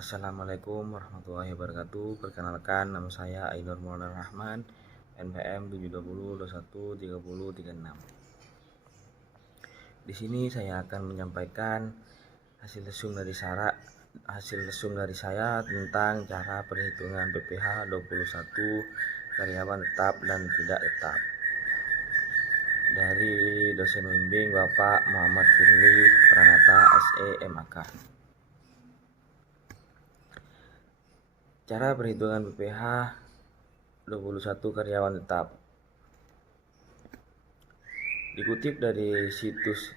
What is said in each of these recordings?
Assalamualaikum warahmatullahi wabarakatuh. Perkenalkan, nama saya Ainur Maulana Rahman, NPM 720213036. Di sini saya akan menyampaikan hasil lesung dari saya tentang cara perhitungan PPh 21 karyawan tetap dan tidak tetap. Dari dosen pembimbing Bapak Muhammad Firly Pranata SE MAK. Cara perhitungan PPh 21 karyawan tetap. Dikutip dari situs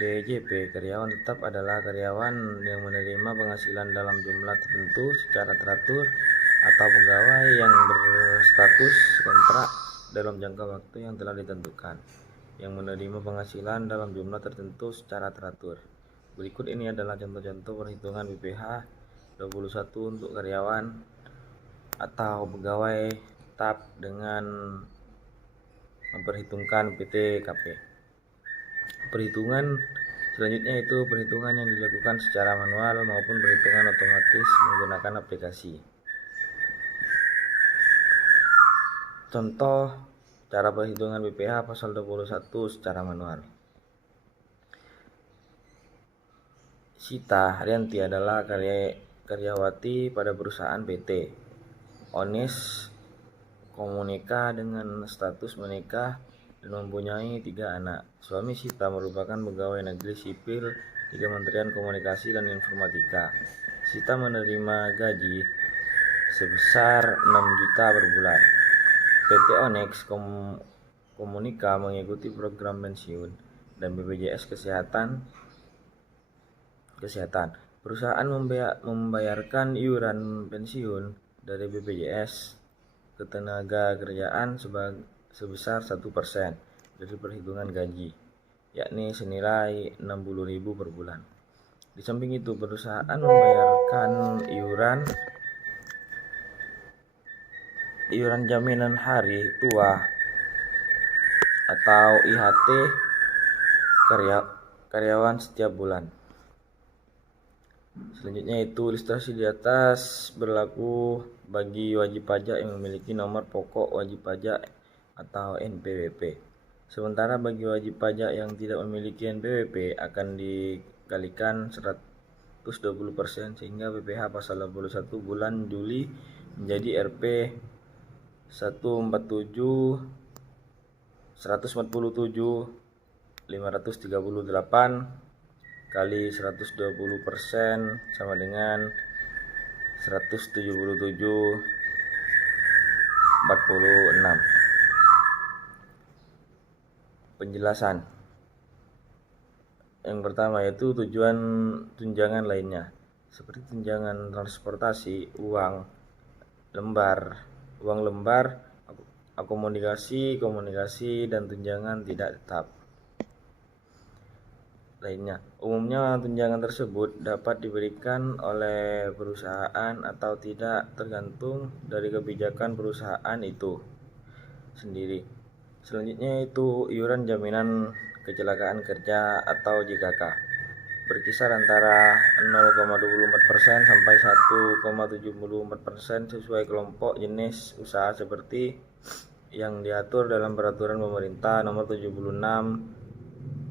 DJP, karyawan tetap adalah karyawan yang menerima penghasilan dalam jumlah tertentu secara teratur atau pegawai yang berstatus kontrak dalam jangka waktu yang telah ditentukan, yang menerima penghasilan dalam jumlah tertentu secara teratur. Berikut ini adalah contoh-contoh perhitungan PPh 21 untuk karyawan atau pegawai tetap dengan memperhitungkan PTKP. Perhitungan selanjutnya itu perhitungan yang dilakukan secara manual maupun perhitungan otomatis menggunakan aplikasi. Contoh cara perhitungan PPh pasal 21 secara manual. Sita Haryanti adalah karyawati pada perusahaan PT Onis Komunika dengan status menikah dan mempunyai 3 anak. Suami Sita merupakan pegawai negeri sipil di Kementerian Komunikasi dan Informatika. Sita menerima gaji sebesar 6 juta per bulan. PT Onex Komunika mengikuti program pensiun dan BPJS Kesehatan. Perusahaan membayarkan iuran pensiun dari BPJS Ketenagakerjaan sebesar 1% dari perhitungan gaji, yakni senilai 60.000 per bulan. Di samping itu, perusahaan membayarkan iuran jaminan hari tua atau IHT karyawan setiap bulan. Selanjutnya itu ilustrasi di atas berlaku bagi wajib pajak yang memiliki nomor pokok wajib pajak atau NPWP. Sementara bagi wajib pajak yang tidak memiliki NPWP akan dikalikan 120% sehingga PPh pasal 21 bulan Juli menjadi Rp 147.538 kali 120% sama dengan 177.46. Penjelasan. Yang pertama yaitu tujuan tunjangan lainnya, seperti tunjangan transportasi, uang lembar, komunikasi dan tunjangan tidak tetap lainnya. Umumnya tunjangan tersebut dapat diberikan oleh perusahaan atau tidak, tergantung dari kebijakan perusahaan itu sendiri. Selanjutnya itu iuran jaminan kecelakaan kerja atau JKK berkisar antara 0,24% sampai 1,74% sesuai kelompok jenis usaha seperti yang diatur dalam peraturan pemerintah nomor 76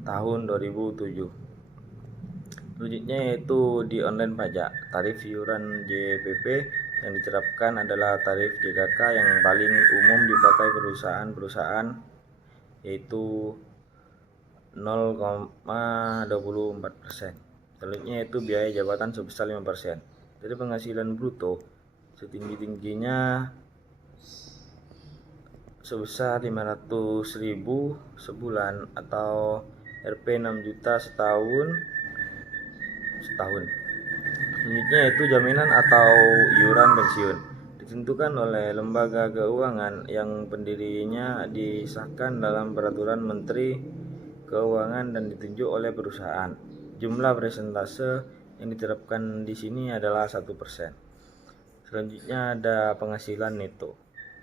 tahun 2007. Selanjutnya yaitu di online pajak. Tarif iuran JPP yang diterapkan adalah tarif JKK yang paling umum dipakai perusahaan-perusahaan, yaitu 0,24%. Selanjutnya yaitu biaya jabatan sebesar 5%. Dari penghasilan bruto setinggi-tingginya sebesar 500.000 sebulan atau Rp 6 juta setahun. Selanjutnya yaitu jaminan atau iuran pensiun ditentukan oleh lembaga keuangan yang pendirinya disahkan dalam peraturan Menteri Keuangan dan ditunjuk oleh perusahaan. Jumlah persentase yang diterapkan di sini adalah 1%. Selanjutnya ada penghasilan neto.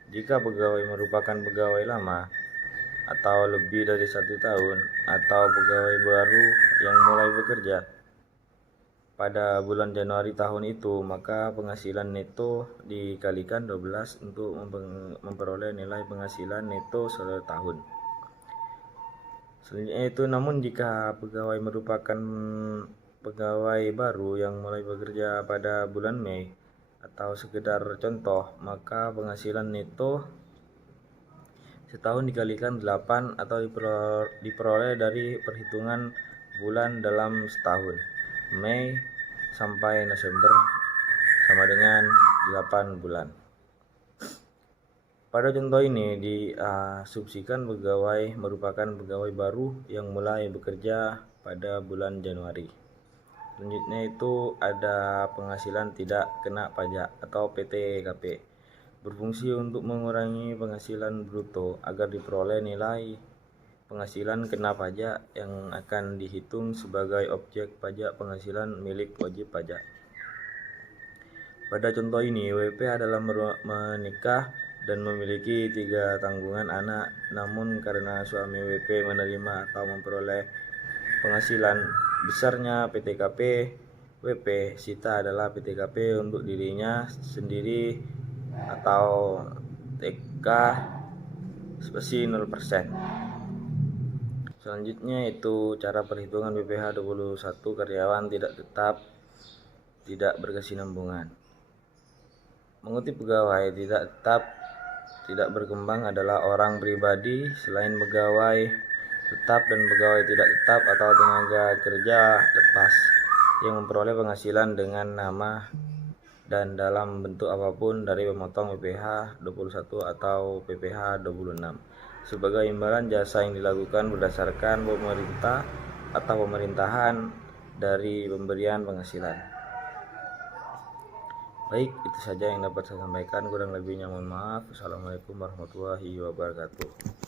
Jika pegawai merupakan pegawai lama atau lebih dari 1 tahun atau pegawai baru yang mulai bekerja pada bulan Januari tahun itu, maka penghasilan neto dikalikan 12 untuk memperoleh nilai penghasilan neto setahun. Selanjutnya itu, namun jika pegawai merupakan pegawai baru yang mulai bekerja pada bulan Mei atau sekedar contoh, maka penghasilan neto setahun dikalikan 8 atau diperoleh dari perhitungan bulan dalam setahun. Mei sampai Desember sama dengan 8 bulan. Pada contoh ini diasumsikan pegawai merupakan pegawai baru yang mulai bekerja pada bulan Januari. Selanjutnya itu ada penghasilan tidak kena pajak atau PTKP. Berfungsi untuk mengurangi penghasilan bruto agar diperoleh nilai penghasilan kena pajak yang akan dihitung sebagai objek pajak penghasilan milik wajib pajak. Pada contoh ini, WP adalah menikah dan memiliki 3 tanggungan anak, namun karena suami WP menerima atau memperoleh penghasilan besarnya PTKP, WP sita adalah PTKP untuk dirinya sendiri atau TK spesi 0%. Selanjutnya itu cara perhitungan BPH 21 karyawan tidak tetap tidak berkesinambungan. Mengutip pegawai tidak tetap tidak berkembang adalah orang pribadi selain pegawai tetap dan pegawai tidak tetap atau tenaga kerja lepas yang memperoleh penghasilan dengan nama dan dalam bentuk apapun dari pemotong PPh 21 atau PPh 26 sebagai imbalan jasa yang dilakukan berdasarkan pemerintah atau pemerintahan dari pemberian penghasilan. Baik, itu saja yang dapat saya sampaikan. Kurang lebihnya mohon maaf. Assalamualaikum warahmatullahi wabarakatuh.